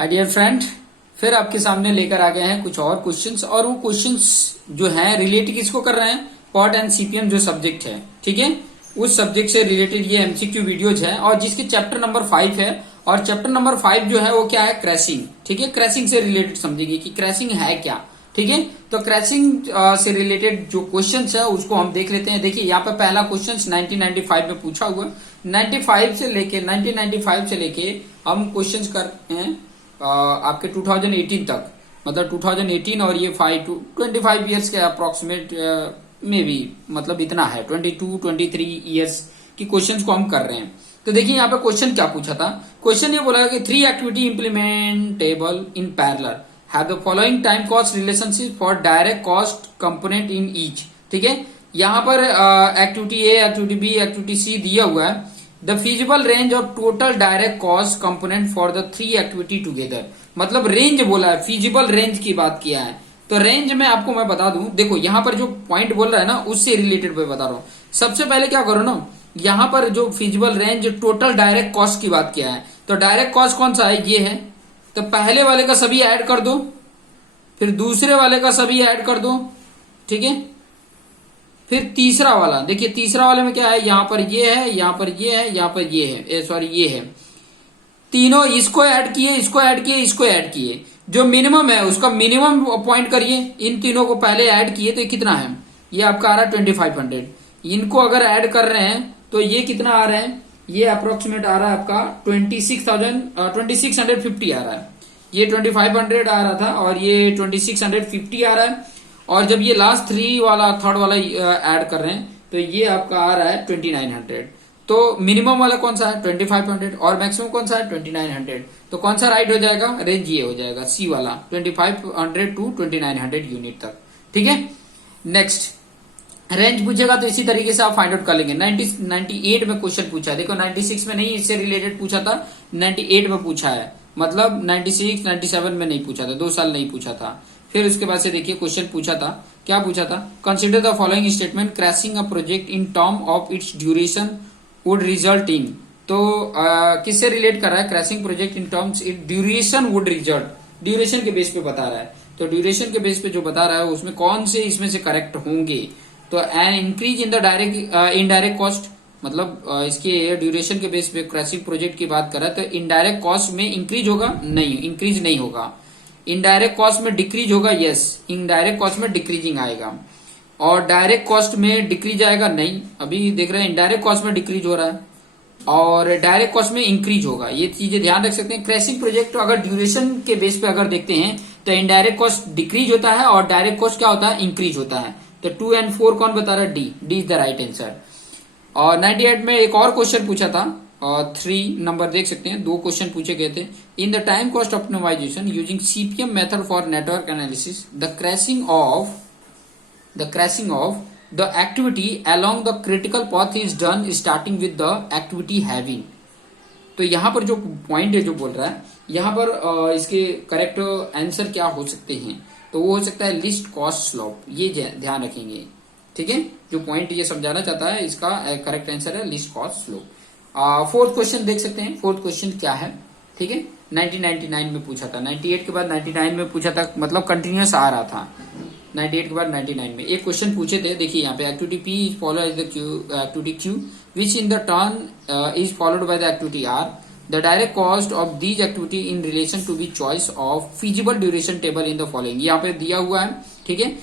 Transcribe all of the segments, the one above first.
Hi dear friend, फिर आपके सामने लेकर आ गए हैं कुछ और क्वेश्चंस। और वो क्वेश्चंस जो हैं रिलेटेड किसको कर रहे हैं, पॉट एंड सीपीएम जो सब्जेक्ट है, ठीक है, उस सब्जेक्ट से रिलेटेड ये एमसीक्यू वीडियोज है। और जिसके चैप्टर नंबर 5 है, और चैप्टर नंबर 5 जो है वो क्या है, क्रैशिंग। ठीक है, क्रैशिंग से रिलेटेड समझेंगे कि क्रैशिंग है क्या। ठीक है, तो क्रैशिंग से रिलेटेड जो क्वेश्चंस है उसको हम देख लेते हैं। देखिए यहाँ पे पहला क्वेश्चन 1995 में पूछा हुआ है। 1995 से लेके हम क्वेश्चंस करते हैं आपके 2018 तक, मतलब 2018 और ये 5 to 25 ईयर्स के अप्रोक्सीमेट में भी, मतलब इतना है 22-23 ईयर्स की क्वेश्चंस को हम कर रहे हैं। तो देखिए यहाँ पे क्वेश्चन क्या पूछा था। क्वेश्चन ये बोला कि 3 activity implementable in parallel have the following time cost relationship for direct cost component in each. ठीक है, यहाँ पर activity A, activity B, activity C दिया हुआ है। The feasible range of total direct cost component for the 3 activity together, मतलब range बोला है, फीजिबल रेंज की बात किया है। तो रेंज में आपको मैं बता दूं, देखो यहाँ पर जो पॉइंट बोल रहा है ना उससे रिलेटेड मैं बता रहा हूं। सबसे पहले क्या करो ना, यहाँ पर जो feasible range total direct cost की बात किया है, तो डायरेक्ट कॉस्ट कौन सा है, ये है। तो पहले वाले का सभी ऐड कर दो, फिर दूसरे वाले का सभी ऐड कर दो, ठीक है, फिर तीसरा वाला। देखिए तीसरा वाले में क्या है, यहां पर ये है, यहां पर ये है, यहां पर ये है, सॉरी ये है। तीनों इसको ऐड किए, इसको ऐड किए, इसको ऐड किए। जो मिनिमम है उसका मिनिमम पॉइंट करिए। इन तीनों को पहले ऐड किए तो कितना है, ये आपका आ रहा है 2500। इनको अगर ऐड कर रहे हैं तो ये कितना आ रहा है, ये अप्रोक्सीमेट आ रहा है आपका 2650 आ रहा है। ये 2500 आ रहा था और ये 2650 आ रहा है। और जब ये लास्ट थर्ड वाला ऐड कर रहे हैं तो ये आपका आ रहा है 2900। तो मिनिमम वाला कौन सा है 2500 और मैक्सिमम कौन सा है 2900। तो कौन सा राइट हो जाएगा, रेंज ये हो जाएगा सी वाला, 2500 to 2900 यूनिट तक। ठीक है, नेक्स्ट रेंज पूछेगा तो इसी तरीके से आप फाइंड आउट कर लेंगे। 98 में क्वेश्चन पूछा है, देखो 96 में नहीं इससे रिलेटेड पूछा था, 98 में पूछा है, मतलब 96 97 में नहीं पूछा था, 2 साल नहीं पूछा था। फिर उसके बाद से देखिए क्वेश्चन पूछा था, क्या पूछा था, consider the following statement, crashing a project in term of its duration would result in. तो किससे रिलेट कर रहा है, crashing project in terms it duration would result, duration के बेस पे बता रहा है। तो ड्यूरेशन के बेस पे जो बता रहा है उसमें कौन से इसमें से करेक्ट होंगे। तो an increase in the direct indirect cost, मतलब इसके ड्यूरेशन के बेस पे क्रैशिंग प्रोजेक्ट की बात कर रहा है, तो इनडायरेक्ट कॉस्ट में इंक्रीज होगा, नहीं इंक्रीज नहीं होगा। इनडायरेक्ट कॉस्ट में डिक्रीज होगा, यस, इनडायरेक्ट कॉस्ट में डिक्रीजिंग आएगा। और डायरेक्ट कॉस्ट में डिक्रीज आएगा, नहीं, अभी देख रहे हैं इनडायरेक्ट कॉस्ट में डिक्रीज हो रहा है और डायरेक्ट कॉस्ट में इंक्रीज होगा। ये चीजें ध्यान रख सकते हैं। क्रैशिंग प्रोजेक्ट अगर ड्यूरेशन के बेस पे अगर देखते हैं तो इनडायरेक्ट कॉस्ट डिक्रीज होता है और डायरेक्ट कॉस्ट क्या होता है, इंक्रीज होता है। तो 2 and 4 कौन बता रहा है, D is the right answer. और 98 में एक और क्वेश्चन पूछा था, 3 नंबर देख सकते हैं, 2 क्वेश्चन पूछे गए थे। In the time cost optimisation using CPM method for network analysis the crashing of the activity along the critical path is done starting with the activity having. तो यहाँ पर जो पॉइंट है जो बोल रहा है, यहाँ पर इसके करेक्ट आंसर क्या हो सकते हैं, तो वो हो सकता है लिस्ट कॉस्ट स्लोप, ये ध्यान रखेंगे। ठीक है, जो पॉइंट ये समझाना चाहता है इसका करेक्ट आंसर है list cost slope. 4th question देख सकते हैं, 4th क्वेश्चन क्या है, ठीक है, 1999 में पूछा था, 98 के बाद 99 में पूछा था, मतलब कंटिन्यूस आ रहा था। 98 के बाद 99 में एक क्वेश्चन पूछे थे। देखिए यहाँ पे activity P is follow as the activity Q which in the turn is followed by the activity R. The direct cost of these activity in relation to be choice of feasible duration table in the following. यहाँ पे दिया हुआ है, ठीक है,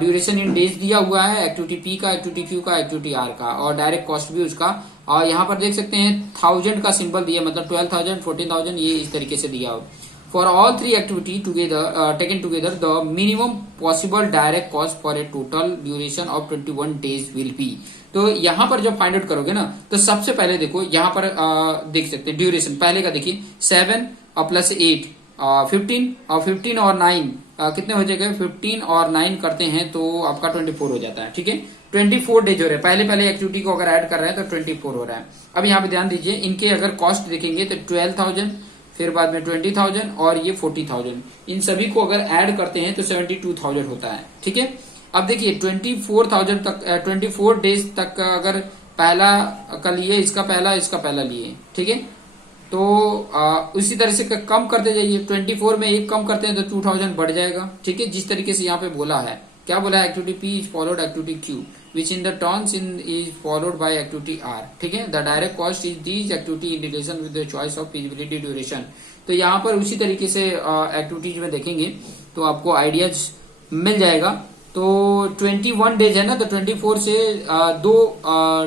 duration इन days दिया हुआ है, एक्टिविटी पी का, एक्टिविटी क्यू का, एक्टिविटी आर का, और डायरेक्ट कॉस्ट भी उसका। और यहाँ पर देख सकते हैं 1000 का सिंबल दिया, मतलब 12,000, 14,000, ये इस तरीके से दिया हो। For all 3 activity together taken together the minimum possible direct cost for a total duration of 21 days will be. तो यहाँ पर जब फाइंड आउट करोगे ना, तो सबसे पहले देखो यहाँ पर देख सकते हैं ड्यूरेशन, पहले का देखिए 7 और प्लस 8 15 और 15 और 9 कितने हो जाएगा, 15 और 9 करते हैं तो आपका 24 हो जाता है। ठीक है, 24 डेज हो रहे हैं, पहले एक्टिविटी को अगर ऐड कर रहे हैं तो 24 हो रहा है। अब यहाँ पे ध्यान दीजिए, इनके अगर कॉस्ट देखेंगे तो 12,000, फिर बाद में 20,000 और ये 40,000, इन सभी को अगर ऐड करते हैं तो 72,000 होता है। ठीक है, अब देखिए 24,000 तक, 24 डेज तक अगर पहला का लिए, इसका पहला लिए, ठीक है, तो उसी तरह से कम करते जाइए। 24 में एक कम करते हैं तो 2000 बढ़ जाएगा। ठीक है, जिस तरीके से यहाँ पे बोला है, क्या बोला है, activity P is followed activity Q which in the turns in is followed by activity R. ठीक है, the direct cost is these activity in relation with the choice of feasibility duration. तो यहाँ पर उसी तरीके से एक्टिविटीज में देखेंगे तो आपको आइडियाज मिल जाएगा। तो 21 डेज है ना, तो 24 से दो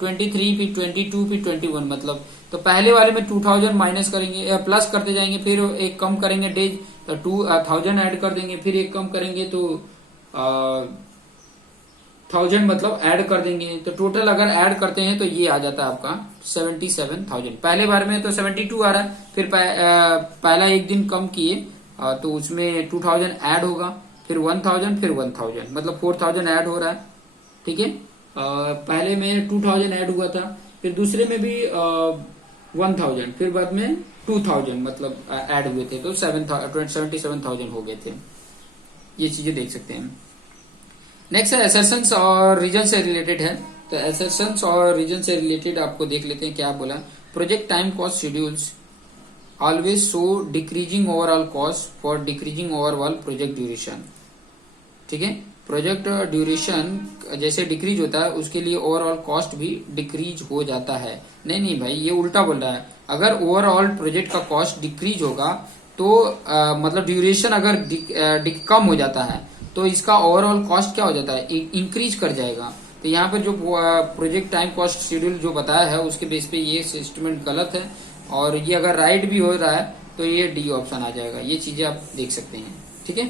23 फिर 22 फिर 21, मतलब तो पहले वाले में 2000 माइनस करेंगे, प्लस करते जाएंगे, फिर एक कम करेंगे डेज तो 2000 ऐड कर देंगे, फिर एक कम करेंगे तो 1000 मतलब ऐड कर देंगे। तो टोटल अगर ऐड करते हैं तो ये आ जाता है आपका 77,000। पहले बार में तो 72 आ रहा है, फिर पहला एक दिन कम किए तो उसमें 2000 ऐड होगा, फिर 1000, फिर 1000, मतलब 4000 ऐड हो रहा है। ठीक है, पहले में 2000 ऐड हुआ था, फिर दूसरे में भी 1000, फिर बाद में 2000 मतलब ऐड हुए थे, तो 77,000 हो गए थे। ये चीजें देख सकते हैं। नेक्स्ट है असर्शंस और रीजन से रिलेटेड है। तो असर्शंस और रीजन से रिलेटेड आपको देख लेते हैं क्या बोला। Project time cost schedules always show decreasing overall cost for decreasing overall project duration. ठीक है, प्रोजेक्ट ड्यूरेशन जैसे डिक्रीज होता है उसके लिए ओवरऑल कॉस्ट भी डिक्रीज हो जाता है। नहीं भाई, ये उल्टा बोल रहा है। अगर ओवरऑल प्रोजेक्ट का कॉस्ट डिक्रीज होगा तो मतलब ड्यूरेशन अगर कम हो जाता है तो इसका ओवरऑल कॉस्ट क्या हो जाता है, इंक्रीज कर जाएगा। तो यहाँ पर जो प्रोजेक्ट टाइम कॉस्ट शेड्यूल जो बताया है उसके बेस पे ये स्टेटमेंट गलत है, और ये अगर राइट भी हो रहा है तो ये डी ऑप्शन आ जाएगा। ये चीजें आप देख सकते हैं। ठीक है,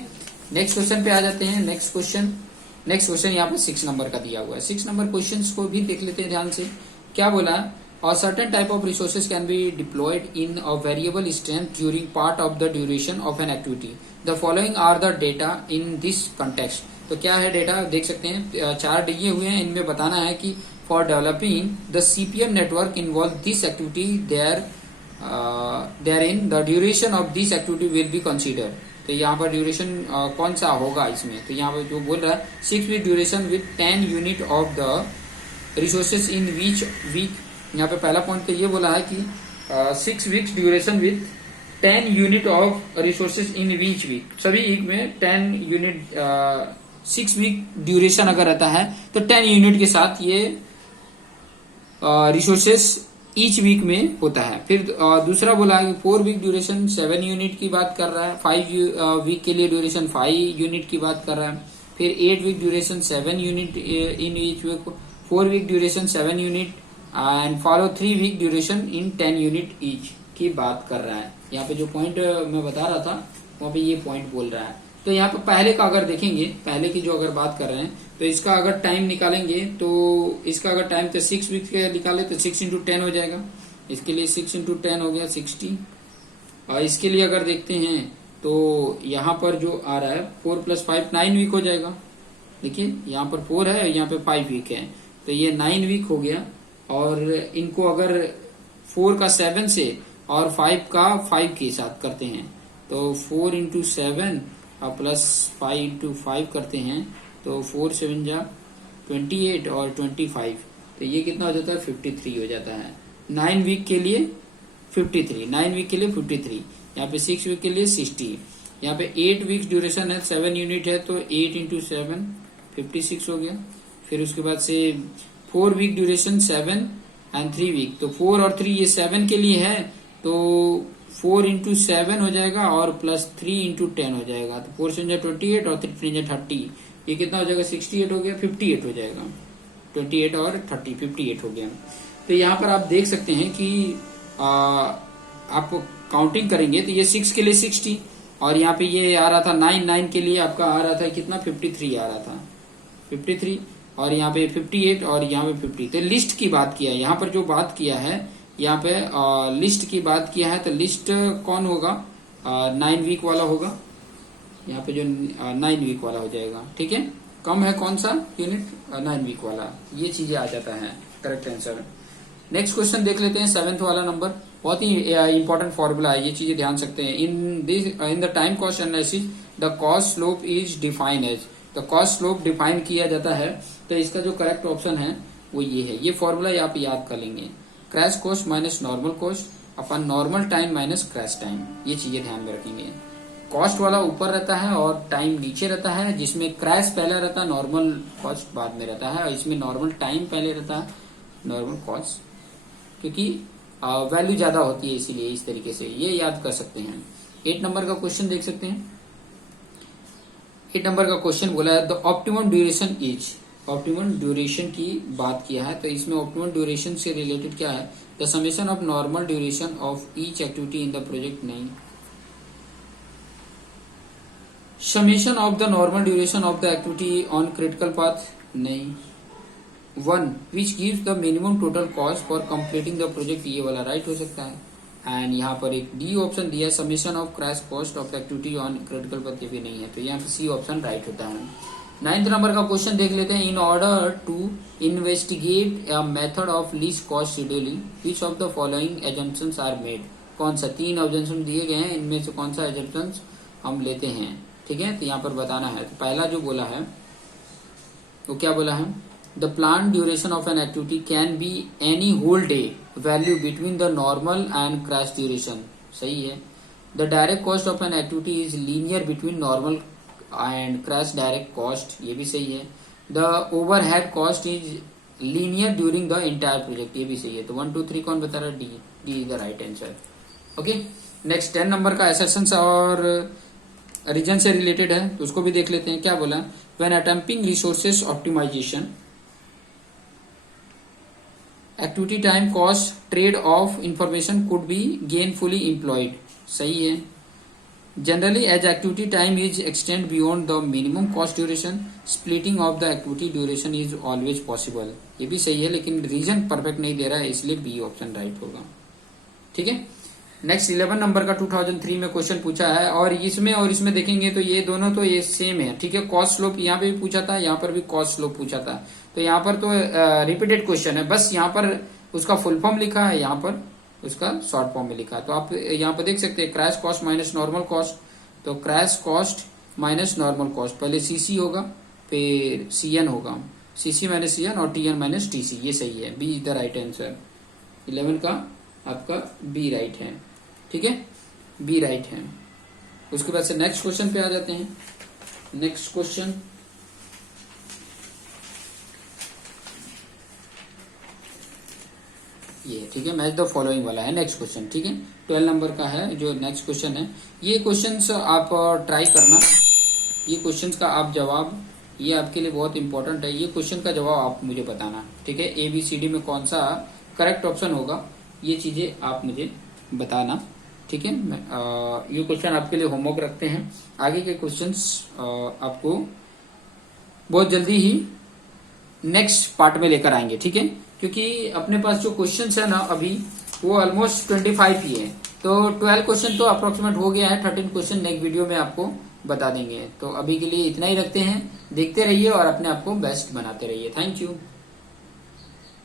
नेक्स्ट क्वेश्चन पे आ जाते हैं। नेक्स्ट क्वेश्चन यहाँ पे 6 नंबर का दिया हुआ है। 6 नंबर क्वेश्चन को भी देख लेते हैं ध्यान से। क्या बोला, और certain type of resources can be deployed in a variable strength during part of the duration of an activity. The following are the data in this context. तो क्या है डेटा, देख सकते हैं 4 दिए हुए हैं। इनमें बताना है कि for developing the CPM network involve this activity there in the duration of this activity will be consider. तो यहाँ पर ड्यूरेशन कौन सा होगा इसमें, तो यहाँ पर जो बोल रहा है 6 week duration with 10 unit of the resources in which week. यहाँ पे पहला पॉइंट तो ये बोला है कि 6 weeks duration with 10 unit of resources in which week. सभी वीक में 10 यूनिट 6 वीक ड्यूरेशन अगर रहता है तो 10 यूनिट के साथ ये रिसोर्सेज ईच वीक में होता है। फिर दूसरा बोला है कि 4 वीक ड्यूरेशन 7 यूनिट की बात कर रहा है। 5 वीक के लिए ड्यूरेशन 5 यूनिट की बात कर रहा है। फिर 8 week duration 7 unit in each week. 4 week duration 7 unit and follow 3 week duration in 10 unit each की बात कर रहा है। यहाँ पे जो पॉइंट मैं बता रहा था वहाँ पे ये पॉइंट बोल रहा है। तो यहाँ पे पहले का अगर देखेंगे, पहले की जो अगर बात कर रहे हैं तो इसका अगर टाइम निकालेंगे तो इसका अगर टाइम तो 6 वीक का निकाले तो 6 इंटू 10 हो जाएगा। इसके लिए 6 इंटू 10 हो गया 60। और इसके लिए अगर देखते हैं तो यहाँ पर जो आ रहा है 4 + 5 9 वीक हो जाएगा। देखिए यहाँ पर 4 है, यहाँ पे 5 वीक है, तो ये 9 वीक हो गया। और इनको अगर 4 का 7 से और 5 का 5 के साथ करते हैं तो 4 इंटू 7 प्लस 5 इंटू 5 करते हैं तो 4 7 जा 28 और 25, तो ये कितना हो जाता है 53 हो जाता है। 9 वीक के लिए 53, 9 वीक के लिए 53, यहाँ पे 6 वीक के लिए 60। यहाँ पे 8 वीक ड्यूरेशन है, 7 यूनिट है तो 8 इंटू 7 56 हो गया। फिर उसके बाद से 4 वीक ड्यूरेशन 7 एंड 3 वीक, तो 4 और 3 ये 7 के लिए है तो 4 इंटू 7 हो जाएगा और प्लस 3 इंटू 10 हो जाएगा। तो 4 से 28 और 3 30, ये कितना हो जाएगा 68 हो गया, 58 हो जाएगा। 28 और 30 58 हो गया। तो यहाँ पर आप देख सकते हैं कि आप काउंटिंग करेंगे तो ये 6 के लिए 60 और यहाँ पे ये आ रहा था 9 के लिए आपका आ रहा था कितना 53 आ रहा था 53 और यहाँ पे 58 और यहाँ पे 50। तो लिस्ट की बात किया है, यहाँ पर जो बात किया है यहाँ पे लिस्ट की बात किया है, तो लिस्ट कौन होगा 9 वीक वाला होगा। यहाँ पे जो 9 वीक वाला हो जाएगा, ठीक है। कम है कौन सा यूनिट 9 वीक वाला, ये चीजें आ जाता है करेक्ट आंसर। नेक्स्ट क्वेश्चन देख लेते हैं 7th वाला नंबर, बहुत ही इंपॉर्टेंट फॉर्मूला है, ये चीजें ध्यान सकते हैं। In the time cost analysis the cost slope is defined as, the cost slope define किया जाता है। तो इसका जो करेक्ट ऑप्शन है वो ये है, ये फॉर्मूला आप याद कर लेंगे। Crash cost minus normal cost upon normal time minus crash time, ये चीजें ध्यान में रखेंगे। कॉस्ट वाला ऊपर रहता है और टाइम नीचे रहता है, जिसमें क्रैश पहले रहता है, नॉर्मल कॉस्ट बाद में रहता है, और इसमें नॉर्मल टाइम पहले रहता है, नॉर्मल कॉस्ट, क्योंकि वैल्यू ज्यादा होती है, इसीलिए इस तरीके से ये याद कर सकते हैं। 8 नंबर का क्वेश्चन देख सकते हैं। 8 नंबर का क्वेश्चन बोला है the optimum duration is, optimum duration की बात किया है, तो इसमें ऑप्टिमम ड्यूरेशन से रिलेटेड क्या है, the summation of normal duration of each activity in the project, नहीं, summation of the normal duration of the activity on critical path, नहीं, 1 which gives the minimum total cost for completing the project, ये वाला right हो सकता है। And यहाँ पर एक डी ऑप्शन दिया है summation of crash cost of activity on critical path, ये भी नहीं है, तो यहाँ पे सी ऑप्शन राइट होता है। 9th नंबर का क्वेश्चन देख लेते हैं। In order to investigate a method of least cost scheduling which of the following assumptions are made, कौन सा 3 एजम्पशन दिए गए हैं, इनमें से कौन सा एजम्पशंस हम लेते हैं, ठीक है, तो यहाँ पर बताना है। तो पहला जो बोला है वो क्या बोला है, the plan duration of an activity can be any whole day value between the normal and crash duration, सही है। The direct cost of an activity is linear between normal and crash direct cost, ये भी सही है। The overhead cost is linear during the entire project, ये भी सही है। तो 1 2 3 कौन बता रहा है, D is the right answer. Okay, next 10 number का असर्शंस और रीजन से रिलेटेड है, तो उसको भी देख लेते हैं। क्या बोला, when attempting resources optimisation activity time cost trade off information could be gainfully employed, सही है। Generally as activity time is extend beyond the minimum cost duration splitting of the activity duration is always possible, ये भी सही है, लेकिन reason perfect नहीं दे रहा है, इसलिए बी ऑप्शन राइट होगा, ठीक है। नेक्स्ट 11 नंबर का 2003 में क्वेश्चन पूछा है, और इसमें देखेंगे तो ये दोनों तो ये सेम है, ठीक है। कॉस्ट स्लोप यहाँ पे भी पूछा था, यहाँ पर भी कॉस्ट स्लोप पूछा था, तो यहाँ पर तो रिपीटेड क्वेश्चन है, बस यहाँ पर उसका फुल फॉर्म लिखा है, यहाँ पर उसका शॉर्ट फॉर्म में लिखा है। तो आप यहाँ पर देख सकते हैं crash cost minus normal cost, तो crash cost minus normal cost, पहले सीसी होगा फिर सीएन होगा, सीसी माइनस सीएन और टीएन माइनस टीसी, ये सही है, B is the right answer. 11 का आपका बी राइट है, ठीक है, बी राइट है। उसके बाद से नेक्स्ट क्वेश्चन पे आ जाते हैं। नेक्स्ट क्वेश्चन ये, ठीक है, मैच द फॉलोइंग वाला है नेक्स्ट क्वेश्चन, ठीक है। 12 नंबर का है जो नेक्स्ट क्वेश्चन है। ये क्वेश्चंस आप ट्राई करना, ये क्वेश्चंस का आप जवाब, ये आपके लिए बहुत इंपॉर्टेंट है, ये क्वेश्चन का जवाब आप मुझे बताना, ठीक है। ABCD में कौन सा करेक्ट ऑप्शन होगा, ये चीजें आप मुझे बताना, ठीक है। ये क्वेश्चन आपके लिए होमवर्क रखते हैं। आगे के क्वेश्चंस आपको बहुत जल्दी ही नेक्स्ट पार्ट में लेकर आएंगे, ठीक है, क्योंकि अपने पास जो क्वेश्चंस है ना अभी वो ऑलमोस्ट 25 ही है, तो 12 क्वेश्चन तो अप्रोक्सीमेट हो गया है, 13 क्वेश्चन नेक्स्ट वीडियो में आपको बता देंगे। तो अभी के लिए इतना ही रखते हैं, देखते रहिए और अपने आप को बेस्ट बनाते रहिए। Thank you.